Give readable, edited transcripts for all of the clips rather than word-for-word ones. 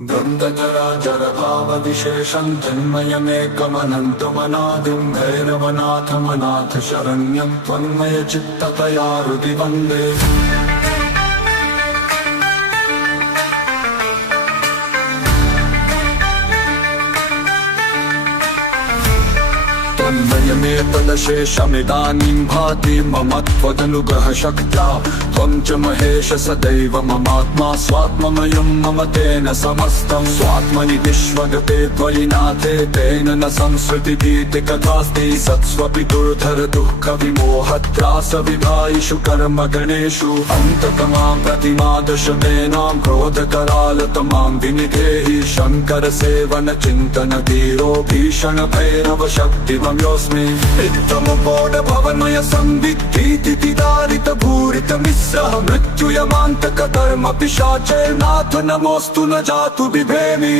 द्वन्द्वजराजरभावविशेषं तन्मयमेकमनन्तमनादिं भैरवनाथमनाथ शरण्यं त्वन्मयचित्ततया हृदि वन्दे। तन्मयमेतदशेषमिदानीं भाति मम त्वदनुग्रहशक्त्या त्वं च महेश सदैव ममात्मा स्वात्ममयं मम तेन समस्तं स्वात्मनि विश्वगते त्वयि नाथे तेन न संसृतिभीतिकथास्ति सत्स्वपि दुर्धर दुःखविमोहत्रासविभायिषु कर्मगणेषु अन्ततमां प्रतिमादशमेनां क्रोधकरालतमां विनिधेहि शङ्करसेवनचिन्तनधीरो भीषणभैरव शक्तिमयोऽस्मि इत्थमुपोढ भवन्मय संवित्तीति दारित भूरित मिश्रः मृत्युयमान्तकधर्म पिशाचैर्नाथ नमोऽस्तु न जातु बिभेमि।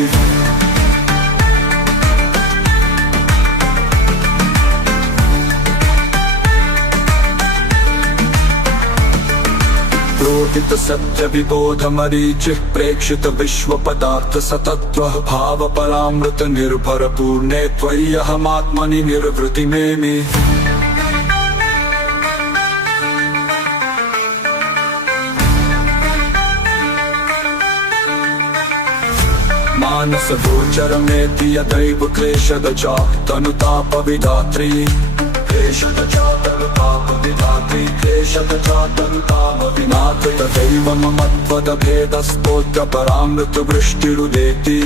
प्रोदित सत्य विबोध मरीचिः प्रेक्षित विश्व पदार्थ सतत्वः भाव परामृत निर्भर पूर्णे त्वय्यहमात्मनि निर्वृति मेमि। मानस गोचरमेति यदैव क्लेशदचा तनुतापविधात्री क्लेशदचा तनुतापविधात्री क्लेशदचा तनुतापविनाथ तदैव मम त्वदभेदस्फोट्य परामृतवृष्टिरुदेति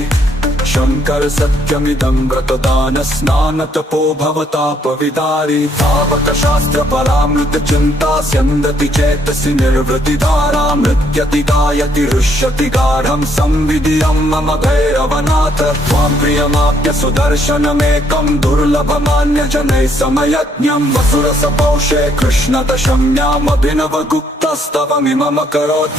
शङ्कर सत्यमिदं व्रतदानस्नानतपो भवतापविदारी तावक शास्त्र परामृत चिन्ता स्यन्दति चेतसि निर्वृतिधारा मृत्यति गायति रुष्यति गाढं संविधियं मम भैरवनाथ त्वां प्रियमाप्य सुदर्शनमेकं दुर्लभमान्यजनैः समयज्ञं वसुरसपौषे कृष्णदशम्यामभिनवगुप्तस्तवमिममकरोत्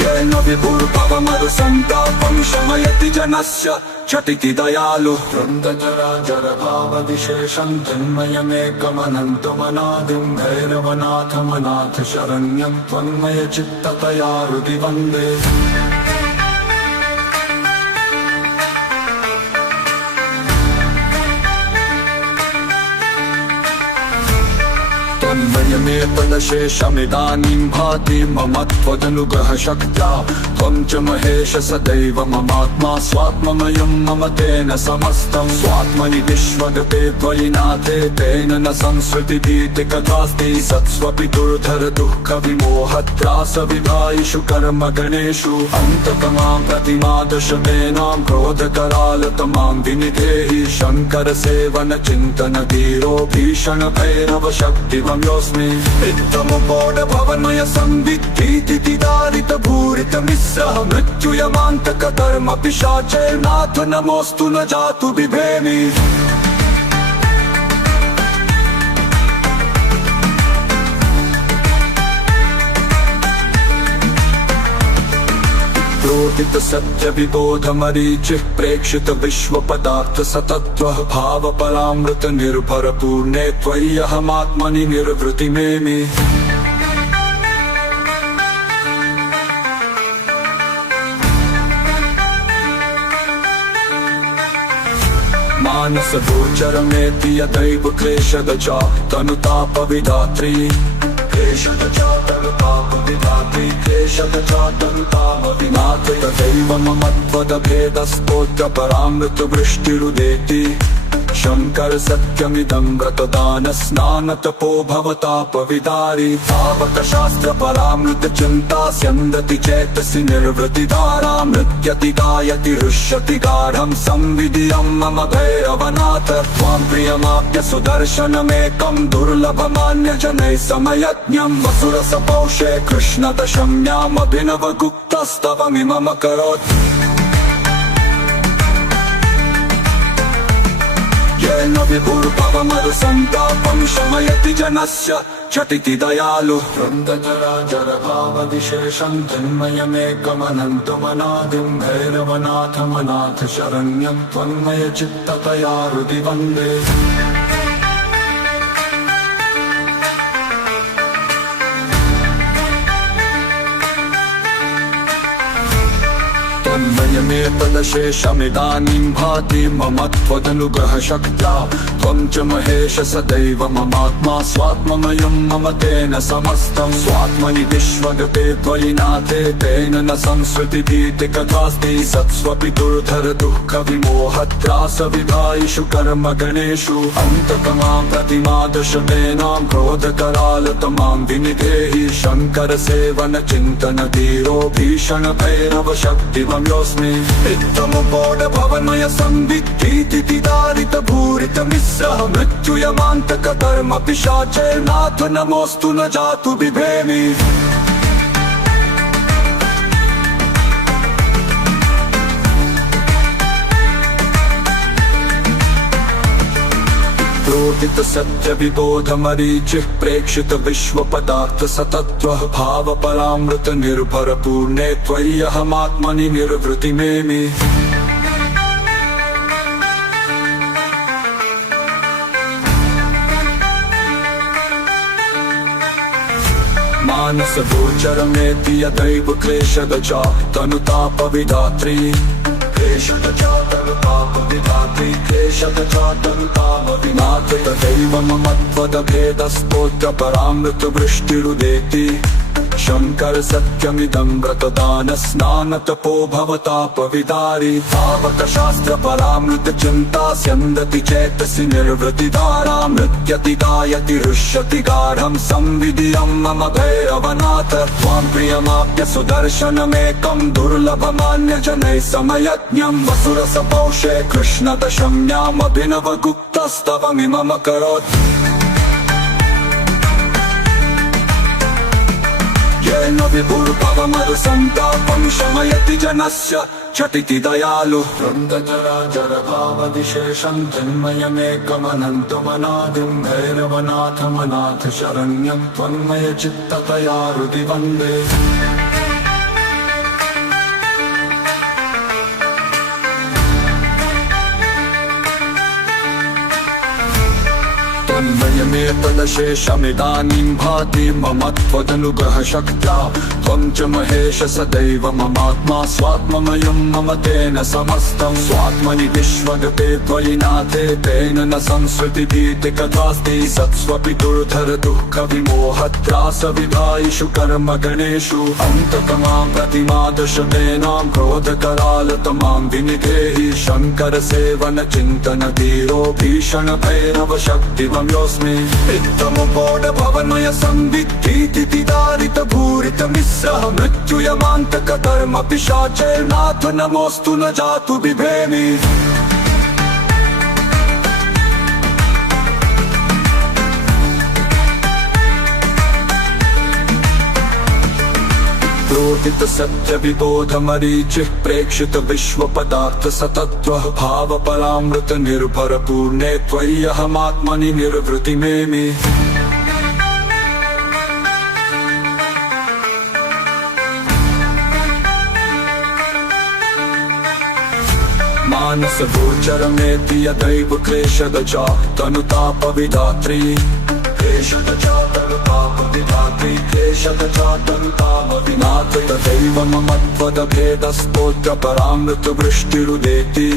येन विभुर्भवमरुसन्तापं शमयति जनस्य झटिति दयालु द्वन्द्वजराजरभावविशेषं तन्मयमेकमनन्तमनादिं भैरवनाथमनाथ शरण्यं त्वन्मयचित्ततया हृदि वन्दे। तन्मयमेतदशेषमिदानीं भाति मम त्वदनुग्रहशक्त्या त्वं च महेश सदैव ममात्मा स्वात्ममयं मम तेन समस्तं स्वात्मनि विश्वगते त्वयि नाथे तेन न संसृतिभीतिकथास्ति सत्स्वपि दुर्धर दुःखविमोहत्रासविभायिषु कर्मगणेषु अन्ततमां प्रतिमादशमेनां क्रोधकरालतमां विनिधेहि शङ्करसेवनचिन्तनधीरो भीषणभैरव शक्तिमयोऽस्मि इत्थमुपोढ भवन्मय संवित्तीति दारित भूरित मिश्रः मृत्युयमान्तकधर्म पिशाचैर्नाथ नमोऽस्तु न जातु बिभेमि। प्रोदित सत्य विबोध मरीचिः प्रेक्षित विश्व पदार्थ सतत्वः भाव परामृत निर्भर पूर्णे त्वय्यहमात्मनि निर्वृति मेमि। मानस गोचरमेति यदैव क्लेशदचा तनुतापविधात्री क्लेशदचा तनुतापविधात्री क्लेशदचा तनुतापविनाथ तदैव मम त्वदभेदस्फोट्य परामृतवृष्टिरुदेति शङ्कर सत्यमिदं व्रतदानस्नानतपो भवतापविदारी तावक शास्त्र परामृत चिन्ता स्यन्दति चेतसि निर्वृतिधारा मृत्यति गायति रुष्यति गाढं संविधियं मम भैरवनाथ त्वां प्रियमाप्य सुदर्शनमेकं दुर्लभमान्यजनैः समयज्ञं वसुरसपौषे कृष्णदशम्यामभिनवगुप्तस्तवमिममकरोत् येन विभुर्भवमरुसन्तापं शमयति जनस्य झटिति दयालु द्वन्द्वजराजरभावविशेषं तन्मयमेकमनन्तमनादिं भैरवनाथमनाथ शरण्यं त्वन्मयचित्ततया हृदि वन्दे। तन्मयमेतदशेषमिदानीं भाति मम त्वदनुग्रहशक्त्या त्वं च महेश सदैव ममात्मा स्वात्ममयं मम तेन समस्तं स्वात्मनि विश्वगते त्वयि नाथे तेन न संसृतिभीतिकथास्ति सत्स्वपि दुर्धर दुःखविमोहत्रासविधायिषु कर्मगणेषु अन्तकमां प्रतिमादशमेनां क्रोधकरालतमां विनिधेहि शङ्करसेवनचिन्तनधीरो भीषणभैरवशक्तिमयोऽस्मि इत्थमुपोढभवन्मय संविद्धीति दारितभूरितमिस्रः मृत्युयमान्तककर्म पिशाचैर्नाथ नमोऽस्तु न जातु बिभेमि प्रोदित सत्य विबोध मरीचिः प्रेक्षित विश्वपदार्थ सतत्वः भाव परामृत निर्भर पूर्णे त्वयि अहमात्मनि निर्वृति मेमि मानस गोचरमेति यदैव क्लेशगजा तनुतापविधात्री क्लेशगजातनुतापविधात्री तदैव मम त्वदभेदस्तोत्रपरामृतवृष्टिरुदेति शङ्कर सत्यमिदं व्रतदानस्नानतपो भवतापविदारी तावकशास्त्रपरामृतचिन्ता स्यन्दति चेतसि निर्वृतिधारा मृत्यति गायति हृष्यति गाढं संविधियं मम भैरवनाथ त्वां प्रियमाप्य सुदर्शनमेकं दुर्लभमान्यजनैः समयज्ञं वसुरसपौषे कृष्णदशम्यामभिनवगुप्तस्तवमिममकरोत् येन विभुर्भवमरुसन्तापं शमयति जनस्य झटिति दयालु वृन्दजराजरभावविशेषं तन्मयमेकमनन्तमनादिं भैरवनाथमनाथ शरण्यं त्वन्मयचित्ततया हृदि वन्दे तन्मयमेतदशेषमिदानीं भाति मम त्वदनुग्रहशक्त्या त्वं च महेश सदैव ममात्मा स्वात्ममयं मम तेन समस्तं स्वात्मनि विश्वगते त्वयि नाथे तेन न संसृतिभीतिकथास्ति सत्स्वपि दुर्धर दुःखविमोहत्रासविधायिषु कर्मगणेषु अन्तकमां प्रतिमादशमेनां क्रोधकरालतमां विनिधेहि शङ्करसेवनचिन्तनधीरो भीषणभैरवशक्तिमयोऽस्मि इत्थमुपोढभवन्मय संविद्धीति दारितभूरितमिस्रः मृत्युयमान्तककर्म पिशाचैर्नाथ नमोऽस्तु न जातु बिभेमि प्रोदित सत्य विबोध मरीचिः प्रेक्षित विश्वपदार्थ सतत्वः भाव परामृत निर्भर पूर्णे त्वयि अहमात्मनि निर्वृति मेमि मानस गोचरमेति यदैव क्लेशगजा तनुतापविधात्री क्लेशगजातनुतापविधात्री तदैव मम त्वदभेदस्तोत्रपरामृतवृष्टिरुदेति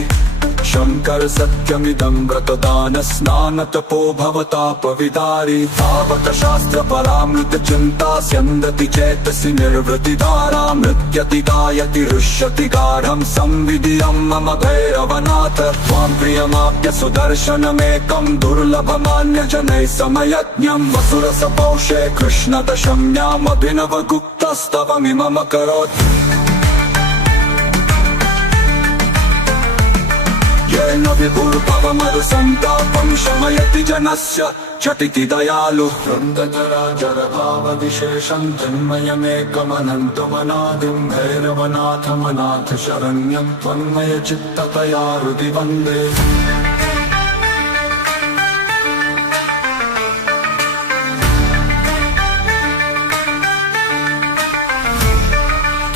शङ्कर सत्यमिदं व्रतदानस्नानतपो भवतापविदारी तावकशास्त्रपरामृतचिन्ता स्यन्दति चेतसि निर्वृतिधारा मृत्यति गायति हृष्यति गाढं संविधियं मम भैरवनाथ त्वां प्रियमाप्य सुदर्शनमेकं दुर्लभमान्यजनैः समयज्ञं वसुरसपौषे कृष्णदशम्यामभिनवगुप्तस्तवमिममकरोत् येन विभुर्भवमरुसन्तापं शमयति जनस्य झटिति दयालु वृन्दजराजरभावविशेषं तन्मयमेकमनन्तमनादिं भैरवनाथमनाथ शरण्यं त्वन्मयचित्ततया हृदि वन्दे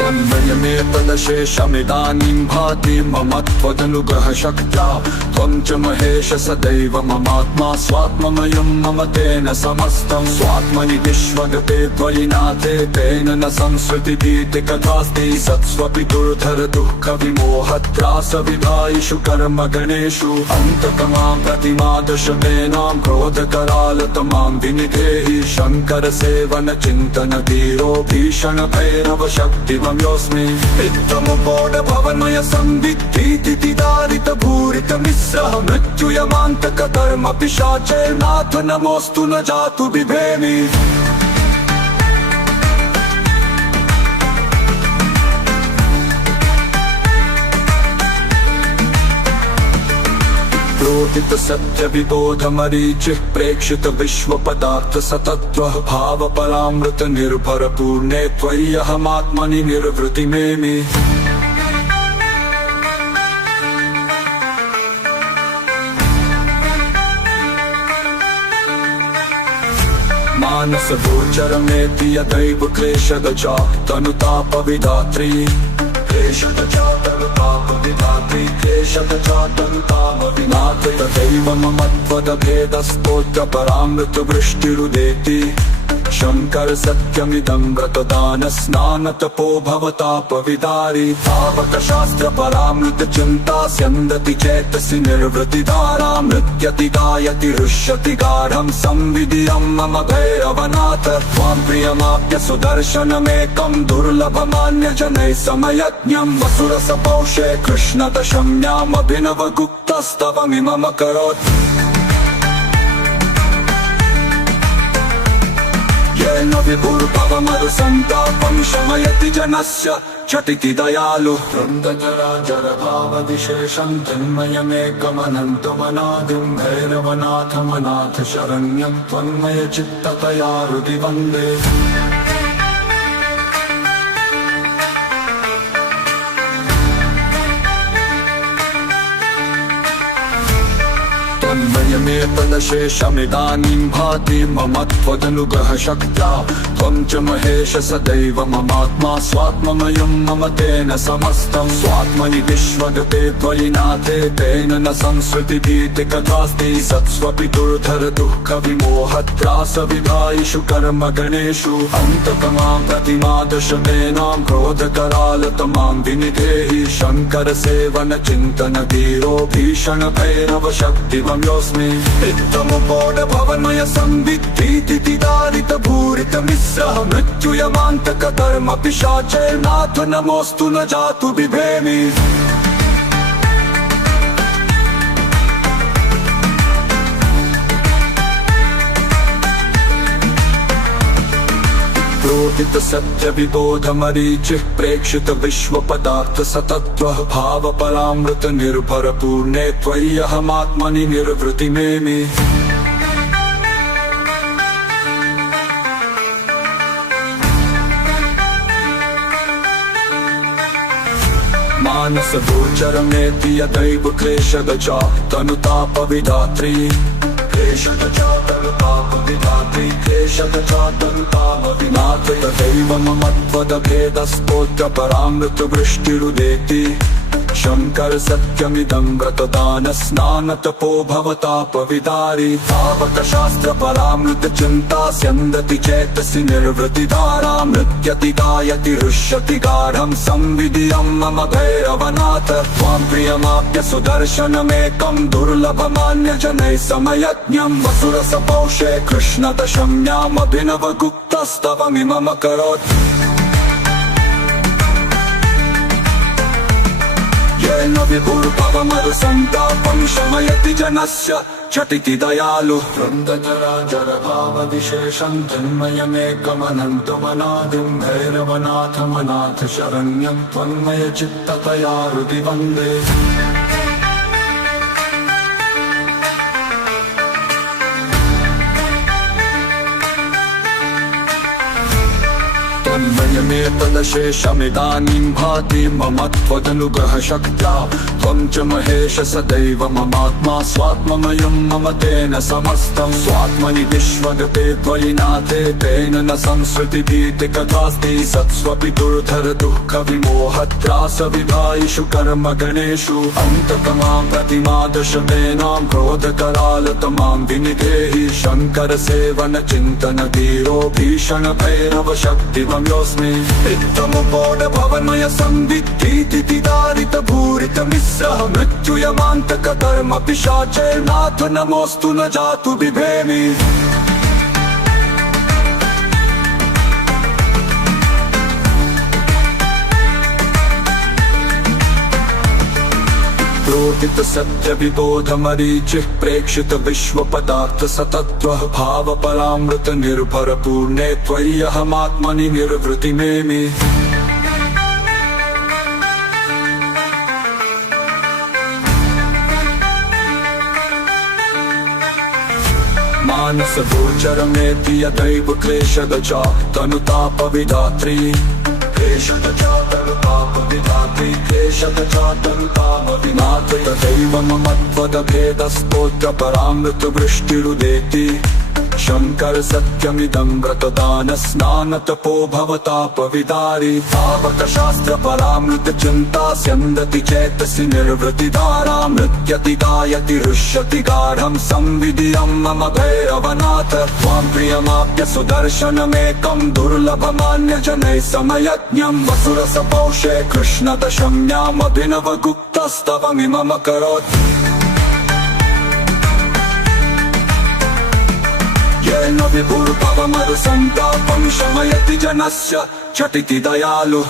त्वन्मयमेतदशेषमिदानीं भाति मम त्वदनुग्रहशक्त्या त्वं च महेश सदैव ममात्मा स्वात्ममयं मम तेन समस्तं स्वात्मनि विश्वगते त्वयि नाथे तेन न संसृतिभीतिकथास्ति सत्स्वपि दुर्धर दुःखविमोहत्रासविधायिषु कर्मगणेषु अन्ततमां प्रतिमादशमेनां क्रोधकरालतमां विनिधेहि शङ्करसेवनचिन्तनधीरो भीषणभैरवशक्तिमयोऽस्मि इत्थमुपोढभवन्मय संविद्धीति दारितभूरितमिस्रः मृत्युयमान्तककर्म पिशाचैर्नाथ नमोऽस्तु न जातु बिभेमि प्रोदित सत्य विबोध मरीचिः प्रेक्षित विश्व पदार्थ सतत्वः भाव परामृत निर्भर पूर्णे त्वय्यहमात्मनि निर्वृतिमेमि मानस गोचरमेति यदैव क्लेशगजा तनुतापविधात्री क्लेशगजा तनुतापविधात्री क्लेशगजा तनुतापविनाथ तथैव मम त्वदभेदस्तोत्र परामृत वृष्टिरुदेति शंकर सत्यमिदं व्रतदान स्नान तपो भवतापविदारी तावक शास्त्र परामृत चिंता स्यन्दति चेतसि निर्वृतिधारा मृत्यति गायति हृष्यति गाढं संविधियं मम भैरवनाथ त्वां प्रियमाप्य सुदर्शनमेकं दुर्लभमान्यजनैः समयज्ञं वसुरसपौषे कृष्णदशम्यामभिनवगुप्तस्तवमिममकरोत् येन विभुर्भवमरुसन्तापं शमयति जनस्य झटिति दयालु वृन्दजराजरभावविशेषं तन्मयमेकमनन्तमनादिं भैरवनाथमनाथ शरण्यं त्वन्मयचित्ततया हृदि वन्दे त्वन्मयमेतदशेषमिदानीं भाति मम त्वदनुग्रहशक्त्या त्वं च महेश सदैव ममात्मा स्वात्ममयं मम तेन समस्तं स्वात्मनि विश्वगते त्वयि नाथे तेन न संसृतिभीतिकथास्ति सत्स्वपि दुर्धर दुःखविमोहत्रासविधायिषु कर्मगणेषु अन्ततमां प्रतिमादशमेनां क्रोधकरालतमां विनिधेहि शङ्करसेवनचिन्तनधीरो भीषणभैरवशक्तिमयोऽस्मि इत्थमुपोढभवन्मय संविद्धीति दारितभूरितमिस्रः मृत्युयमान्तककर्म पिशाचैर्नाथ नमोऽस्तु न जातु बिभेमि प्रोदित सत्य विबोध मरीचिः प्रेक्षित विश्व पदार्थ सतत्वः भाव परामृत निर्भर पूर्णे त्वय्यहमात्मनि निर्वृतिमेमि मानस गोचरमेति यदैव क्लेशगजा तनुतापविधात्री क्लेशगजा तनुतापविधात्री क्लेशगजा तनुतापविनाथ तथैव मम त्वदभेदस्तोत्र परामृत वृष्टिरुदेति शंकर सत्यमिदं व्रतदान स्नान तपो भवतापविदारी तावक शास्त्र परामृत चिंता स्यन्दति चेतसि निर्वृतिधारा मृत्यति गायति हृष्यति गाढं संविधियं मम भैरवनाथ त्वां प्रियमाप्य सुदर्शनमेकं दुर्लभमान्यजनैः समयज्ञं वसुरसपौषे कृष्णदशम्यामभिनवगुप्तस्तवमिममकरोत् येन विभुर्भवमरुसन्तापं शमयति जनस्य झटिति दयालु वृन्दजराजरभावविशेषं तन्मयमेकमनन्तमनादिं भैरवनाथमनाथ शरण्यं त्वन्मयचित्ततया हृदि वन्दे तदशेषमिदानीं भाति मम त्वदनुग्रहशक्त्या त्वं च महेश सदैव ममात्मा स्वात्ममयं मम तेन समस्तं स्वात्मनि विश्वगते त्वयि नाथे तेन न संसृतिभीतिकथास्ति सत्स्वपि दुर्धर दुःख विमोहत्रास विभायिषु कर्मगणेषु अन्ततमां प्रतिमादशमेनां क्रोधकरालतमां विनिधेहि शङ्कर सेवन चिन्तन धीरो भीषण भैरव शक्तिमयोऽस्मि इत्थमुपोढ भवन्मय संवित्तीति दारित भूरित मिश्रः मृत्युयमान्तक कर्म पिशाचैर्नाथ नमोऽस्तु न जातु बिभेमि प्रोदित सत्य विबोध मरीचिः प्रेक्षित विश्व पदार्थ सतत्वः भाव परामृत निर्भर पूर्णे त्वय्यहमात्मनि निर्वृति मेमि मानस गोचरमेति यदैव क्लेशदचा तनुतापविधात्री क्लेशदचा तनुतापविधात्री क्लेशदचा तनुतापविधात्री तदैव मम त्वदभेदस्तोत्र परामृत वृष्टिरुदेति शङ्कर सत्यमिदं व्रतदान स्नान तपो भवतापविदारी तावक शास्त्र परामृत चिन्ता स्यन्दति चेतसि निर्वृतिधारा मृत्यति गायति रुष्यति गाढं संविधियं मम भैरवनाथ त्वां प्रियमाप्य सुदर्शनमेकं दुर्लभमान्यजनैः समयज्ञं वसुरसपौषे कृष्णदशम्यामभिनव गुप्तस्तवमिमम् अकरोत् येन विभुर्भवमरुसन्तापं शमयति जनस्य झटिति दयालु